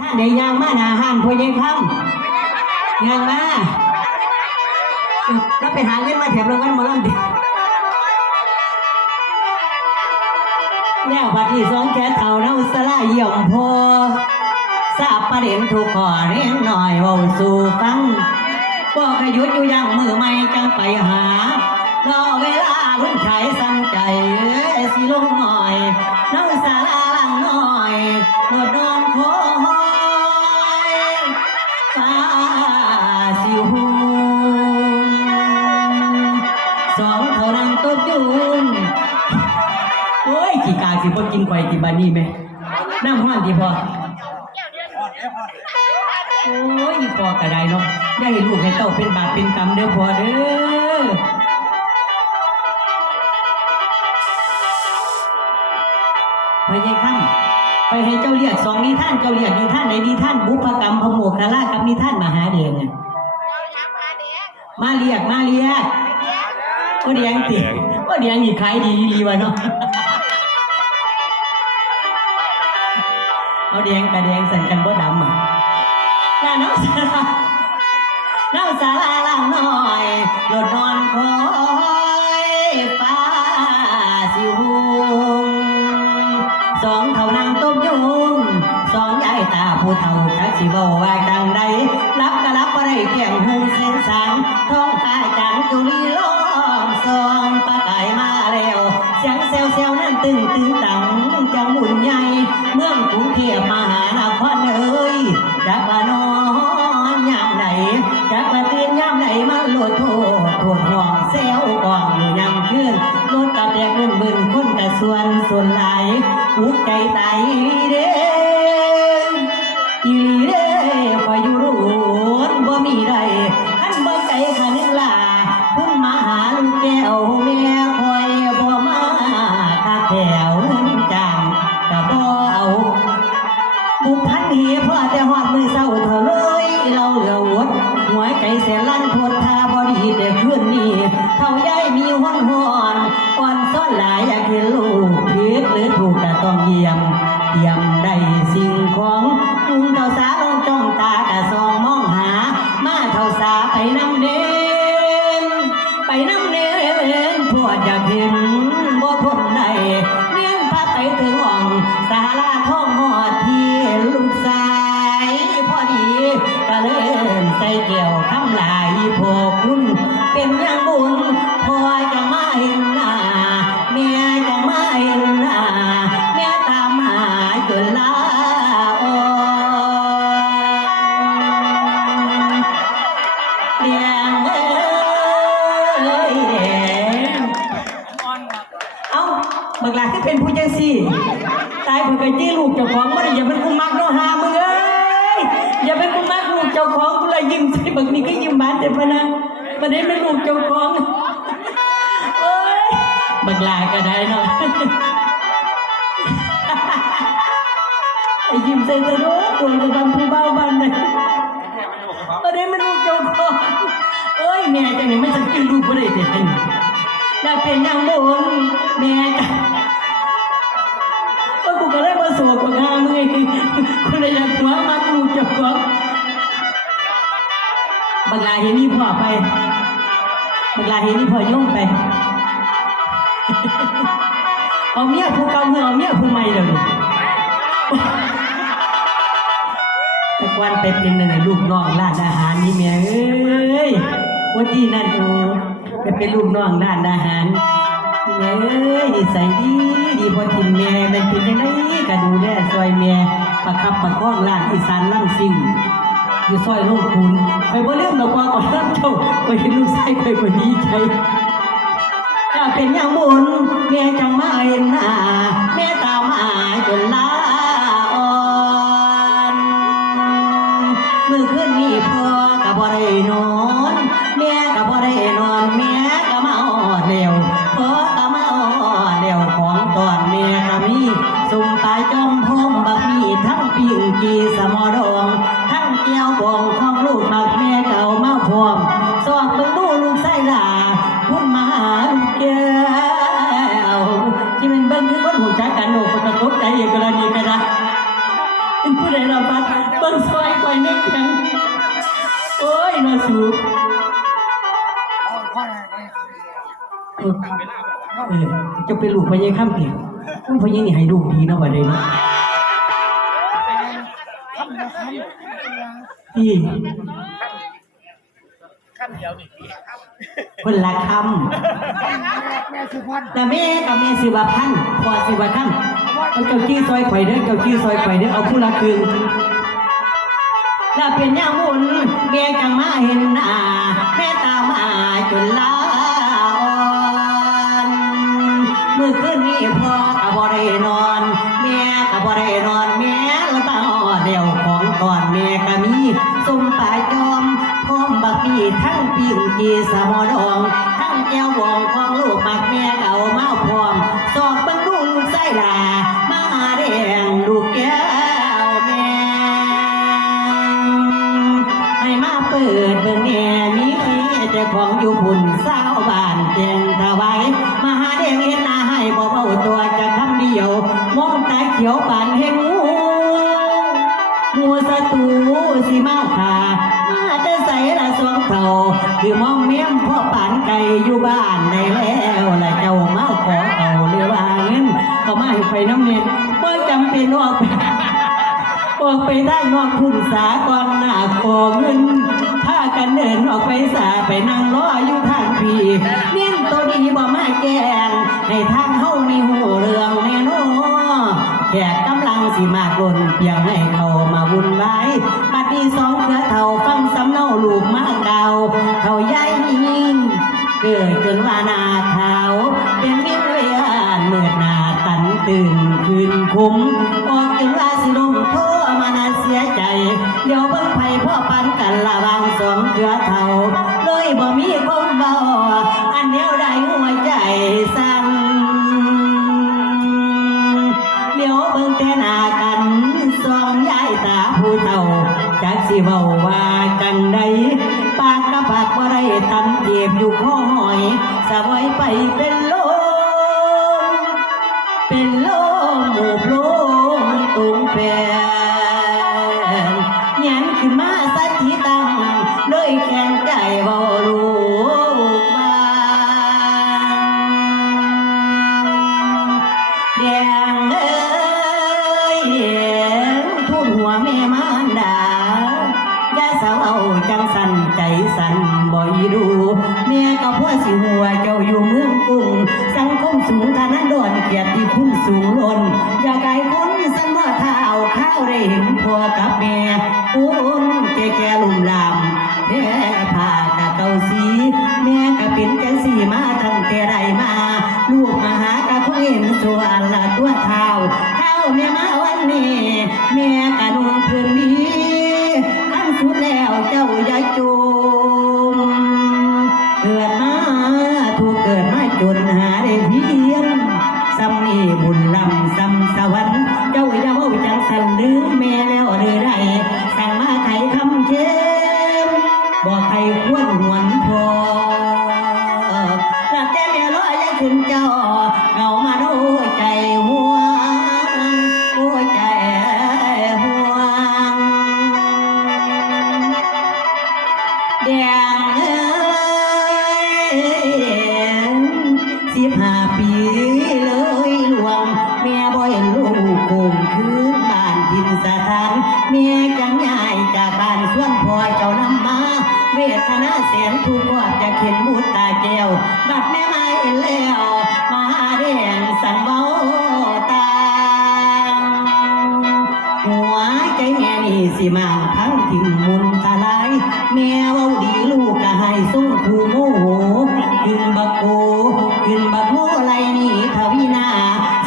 ท่านเดียางมาหนาห้านพอยังคำยางมาแล้วไปหาเงินมาแถมรางวัลมาลำดิแล้วบัดนี้สองแก่เท่าเนาสลายเยี่ยมพอทราบประเด็นทุกขอเรียงหน่อยเว้าสู่ฟังบอกขยุดอยู่ยังมือไม่จังไปหา รอเวลาลุ่นชายสั่งใจเอ้ยสิลงหน่อยน้องสาลาลังหน่อยโดดนอนคอยฟ้าสิวสองเท่านั้นตบยุนโอ้ยกี่กาสิบ่กินไข่กี่บานี่ไหมน้ำห้อนที่พอโอ้ยพอกระไดเนาะอย่าให้ลูกให้เต้าเป็นบาปเป็นกรรมเด้อพอเด้อ สองนิท่านเจ้าเรียกนิท่านในนิท่านบุพกรรมพโมคคารากับนิท่านมหาเดชน่ะมาเรียกมาเรียกก็เดียงติก็เดียงอีกขายดีดีวะเนาะเอาแดงกระแดงใส่กันบ่ดำอะน้าน้องสาราน้องสาราล่างน้อยหลดนอนคอยฟ้าสิวสองเท่านางต้มยุง สองยายตาผู้เฒ่าจักสิบว่าจังใดรับก็รับบ่ได้เพียงหุงเส้นสางท้องตาจังจุลีล้อ แถวจางก็บ่เอาบุพันเหีพ่อแต่หอดมือเศร้าเถอะเลยเราเหลือวดหัวใจแสนลั่นโทษทาบอดีแต่คืนนี้เท่าย้ายมีห้อนหอนอ่อนซ่อนหลายอยากเห็นลูกผิดหรือถูกแต่ต้องเยี่ยมเยี่ยมได้สิ่งของจุงเท่าสา อ่องส เลยยิ้มใส่บักนี้ก็ยิ้มบ้านแต่พนะบ่ได้เป็นลูกเจ้าของเอ้ยบักลาก็ได้เนาะไอ้ยิ้มใส่ตะโดตัวจะทำผู้เบาบ้านไหนบ่ได้เป็นลูกเจ้าของเอ้ยแม่จังนี่มันจะกินลูกบ่ได้แต่เห็นได้เป็นอย่างบุญแม่จ้ะก็กูก็เลยมาสวดกับงานมึงไงกูเลยอยากหัวมัด บังลาเห็นนี่พ่อไปบังลาเห็นนี่พ่อยุ่งไป เอาเมียผู้เก่าเมื่อเอาเมียผู้ใหม่เดี๋ยต่กวนไปเป็นนั่นน่ะลูกน้องร้านอาหารนี่แม่เอ้ยวันที่นั่นโอ้ไปเป็นลูกน้องร้านอาหารนี่แม่เอ้ยนิสัยดีดีพอทิมแม่เป็นเป็นยังไงก็ดูแลซอยแม่ประคับประคองร้านอีสานล่ำซิ่ง อยู่ซอยลูกคุณไปบ่เรื่องดอกว่าก่อนรับเจ้าไปเห็นลูกชายไปกว่านี้ใจอยากเป็นอย่างบุญแม่จังมาเห็นหน้าแม่ตามหาจนลาอ่อนเมื่อคืนนี้พ่อกับบ่ได้นอน เป็นลูกพญาข้ามเปียกอุ้ยพญานี่ให้ลูกดีเนาะบัดนี้เนาะคำเดียวคำเดียวพี่คำเดียวนี่คนละคแม่สุพรรณำแต่แม่กับแม่สิว่าพันพอสิว่าคำเอาเจ้าจี้ซอยข่อยเด้อเจ้าจี้ซอยข่อยเด้อเอาผู้ละคืนถ้าเป็นย่ามุนแม่จังมาเห็นหน้าแม่ตามมาจนลา คืนนี้พ่อกับบ่ได้นอน แม่กับบ่ได้นอนแม่ละตาเดียวของก่อนแม่ก็มีส้มปลาจอมพร้อมบักปีทั้งปิ่งกีสมอดอง ทั้งแก้ววองของลูกมักแม่เก่ นออกไปออกไปได้นอกทุ่งสาก่อนหน้าขอเงินพากันเดินออกไปสาไปนั่งรออยู่ทางพีเมียนตัวดีบ่มาแกงในทางเฮามีหูเรื่องแน่นอแขกกำลังสิมากลนเพียงให้เขามาวุ่นวายบัดนี้สองเครือเท่าฟังสำเนาลูกมาเก่าเขาย้ายยิงเกิดจนว่านาเขา ตื่นคืนคุ้มออกจนว่าสิลมโทมานาเสียใจ เดี๋ยวเบิ่งไผพ่อปันกันละวางสองเครือเท่าเลยบ่มีคนเบาอันเดียวได้หัวใจสั่นเดี๋ยวเบิ่งแต่หน้ากันสองยายตาผู้เฒ่าจักสิเว้าว่าจังใดปากกระปากบ่ได้ตันเจ็บอยู่ข้อหอยสะไว้ไปเป็น ตุ คงเห็นส่วนละตัวเท้าเท้าแม่มาวันนี้แม่กะนุ่งพื้นนี้ขั้นสุดแล้วเจ้าอย่าจูมเกิดมาถูกเกิดมาจนหาได้เพียงซ้ำนี่บุญลำซ้ำสวรรค์เจ้าอย่าเว้าจังสันลืมแม่แล้วหรือไรสั่งมาไขคำเค็มบอกใครควรหวนพอแล้วแต่แม่ร้อยยังขึ้นจอเงา สิมาทั้งทิ้งมุนทลายแม่เว้าดีลูกก็ให้ส่งคูโมโหขึ้นบักโกขึ้นบักโมไรนี่ทวีนา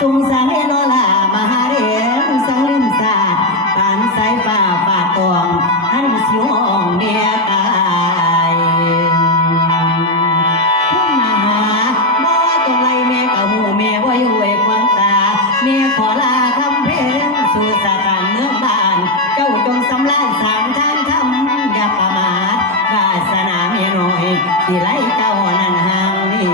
สงสารเอโนลามาหาเรมสังลิมสาปานสายฟ้าปาตองหันสิวห้องแม่กายพุ่งมาหาบ่ตรงไรแม่ก็หูแม่บ่อยู่ไว้ควางตาแม่ขอลาคำเพลงสู่สา ลานสามทางทำอย่าประมาทวาสนาเมียน้อยที่ไล่เจ้านั้นห่างนี้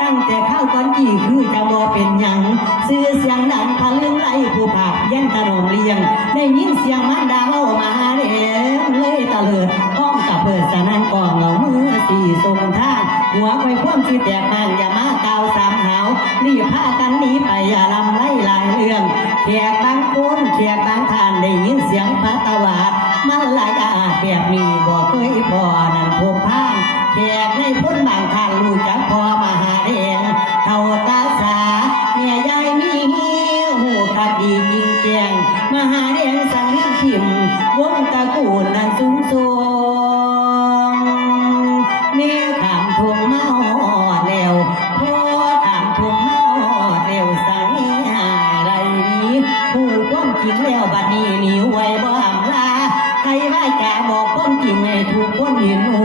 ตั้งแต่เข้าก่อนกี่คือจะบ่เป็นหยังซื้อเสียงดังพะลึงไรผู้ภาพยันตะนอมเลียง ได้ยินเสียงมันดาเว้ามาเด้เลยตะเลิดห้องกับเปิดสนันกองเหงามือสี่ทรงทางหัวคอยคว่ำสิแตกบางอย่ามากาวสาม หาวรีบพากันหนีไปอย่าลำไล่หลายเรื่องแขกบางคนแขกบางท่านได้ยินเสียงพระตวาดมันละยาดแบบนี้บ่เคยพอนั่นพบพานแขกในพ้นบางท่านรู้จักพอมาหาเดงเท่าตาสาเมียยายมีหูขับดีจริงแจงมาหาเดงสังเรื่องทิมวงตะกูลนั้นสูงส่งเมีย ความจริงแล้วบัดนี้หนีไว้บ่หำลาใครไม่แกบอกความจริงให้ทุกคนเห็นหู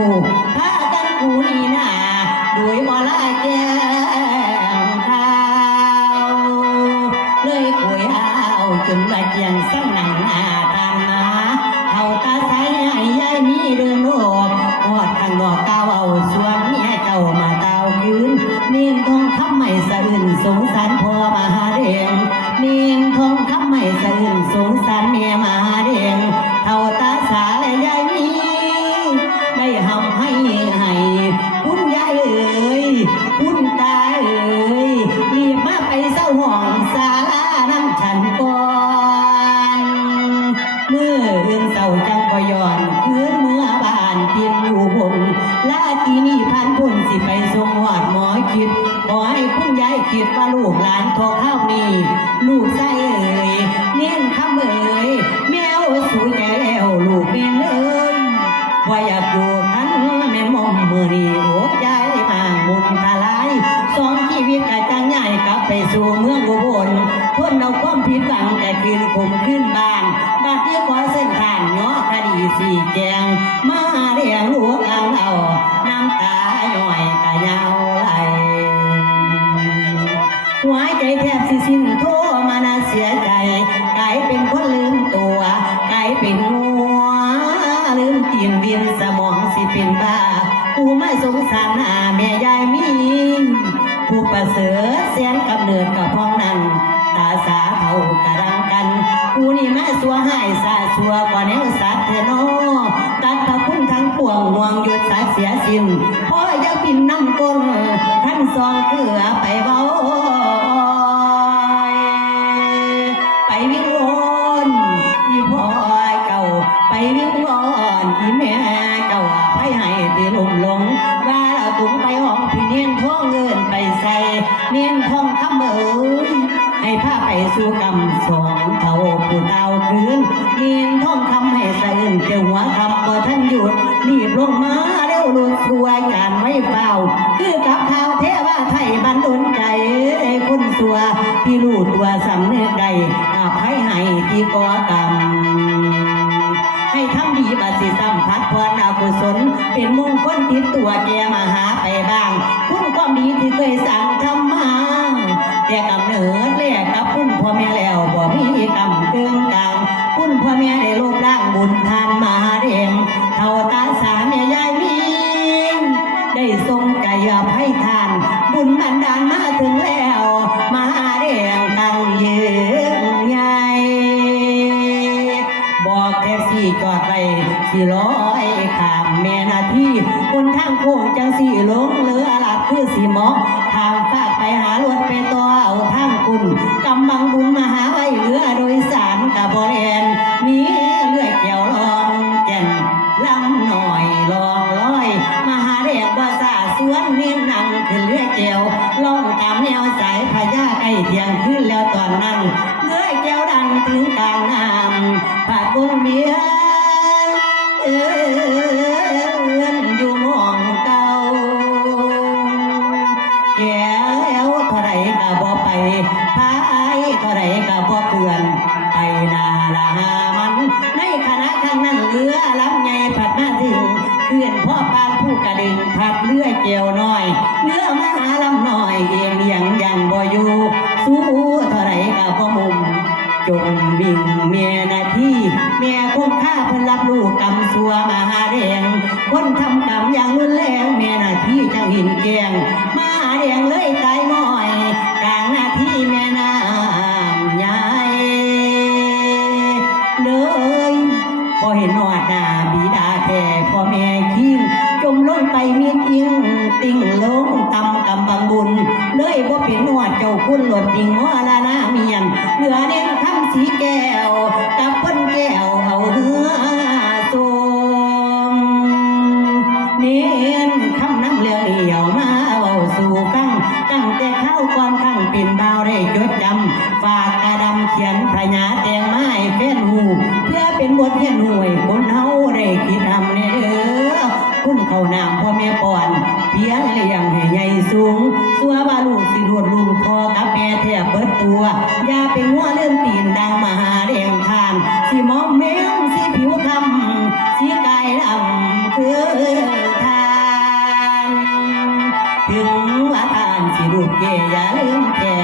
านทอข้าวนี่ลูกไส้เอ๋ยเนียนคำเอ๋ยแมวสูใจแล้วลูกเนียนเอ้ยว่าอยากอยู่คันแม่มอมมือนีโอ้ใจมามุนทลายสองชีวิตกะจังใหญ่กลับไปสู่เมืองอุบลคนเอาความผิดหวังแต่คืนคมขึ้นบ้านบัดนี้ขอเส้นทางเนาะคดีสี่แก มีผู้ประเสริฐเสียนกำเนิดกับพ้องนั้น ตาสาเท่ากระรังกันกูนี่มาสัวหายสาสัวกว่าแนวสัตเถอนอตัดพระคุณทั้งปวงห่วงหยุดสาเสียสิ้นพ่ออยากปินน้ำก้นท่านซองเขือไปเบา ใส่เนียนทองคำเอ๋ยให้พาไปสู่กำสองเท่าผู้ดาวคืนเนียนทองคำให้ใส่เจ้าหัวคำก็ท่านหยุดรีบลงมาเร็วลุนสวยการไม่เฝ้าคือกับข่าวเทว่าไทยบันดลใจคนสัวที่รู้ตัวสำเนึกใดอภัยให้ที่ก่อกรรมให้ทำดีบัด สิซ้ำพัดพรอกุศลเป็นมงคลติดตัวแกมาหาไปบ้าง คุณความดีที่เคยสั่งทำมา แต่กำเนิดแลกกับคุณ เอนมีเรือยเกี่ยวลองแก่นลำหน่อยลองลอยมหาเรียกว่าสาสวนเนียนนั่งขึ้นเรือยเกี่ยวล่องตามแนวสายพญาไอเทียงขึ้นแล้วตอนนั้นเรือแก้วดังถึงกลางน้ำผาดบุญเมียเอินอยู่มองเก่าแก่แล้วเท่าไรก็บ่ไปพายเท่าไรก็บ่เพื่อน หามัน ในคณะข้างนั้นเรือลำใหญ่ผัดมาถึงเพื่อนพ่อปานผู้กระดึงพับเรือเจียวน้อยเรือมหาลำน้อยเอียงเลียงยังบ่อยู่สู้เท่าไรก็บ่อมุมจงมิ่งเมียนาที่เมียคงค่าเพิ่นรับลูกกำสัวมาหาแดงคนทำกรรมอย่างรุนแรงเมียนาที่จังหินแกง มลงไปเมียนอิงติ่งลงตำกำบังบุญเลยบ่เป็นหอดเจ้าคุณหลดดิ่งหัวละนาเมียนเหลือเนี่ย เพียนเลี้ยงให้ใหญ่สูงสัวว่าลูกสิรวดลุงพอกับแม่แทบเบิดตัวอย่าเป็นหัวเลื่อนตีนดังมหาเรงทานสิมองแมงสิผิวคำสิกายดำคือทานถึงว่าทานสิลูกเกอย่าลืมแก่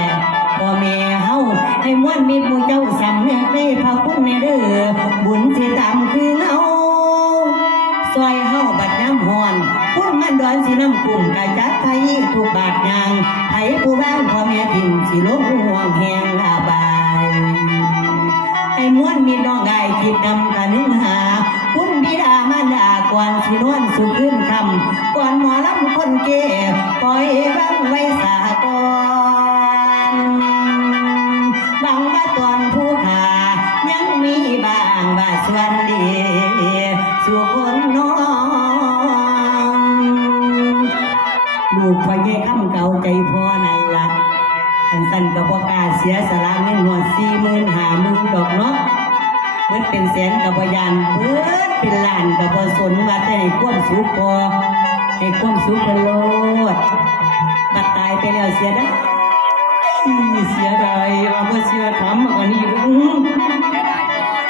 พ่อแม่เฮาให้มวนมิตรหมู่เจ้าสำนึกในพระคุณในเด้อบุญสิตามคือเฮา ซอยเฮาบัดน้ำหอนคุณมันดอนสีน้ำกลุ่มกะจัดไทยถูกบาดยางไผผู้บ้างพ่อแม่พิมสิลบห่วงแหงอาบายไอ้ม้วนมีน้องไอ้คิดนำกันนึงหาคุณบิดามารดาก่อนสีนวนสุขึ้นคำก่อนหมอลำคนเก๋ปล่อยบัง สันก็บ่กาเสียสละเงินหัวสี่หมื่นหาหมื่นดอกเนาะเบิดเป็นแสนกับบยานเบิดเป็นล้านกับบ่สนว่าแต่ให้ความสุขพอให้ความสุขเป็นโลดบัดตายไปแล้วเสียดายเสียดายว่าบ่เชื่อถามมากกว่านี้เบิ่ง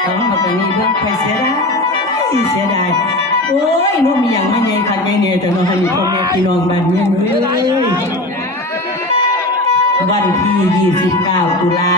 ถามมากกว่านี้เบิ่งไปเสียดายเสียดายโอ้ยน้มีหยังมาใหญ่คักใหญ่แน่แต่น้องให้พ่อแม่พี่น้องบ้านเมืองเอ้ย วันที่ 29 ตุลา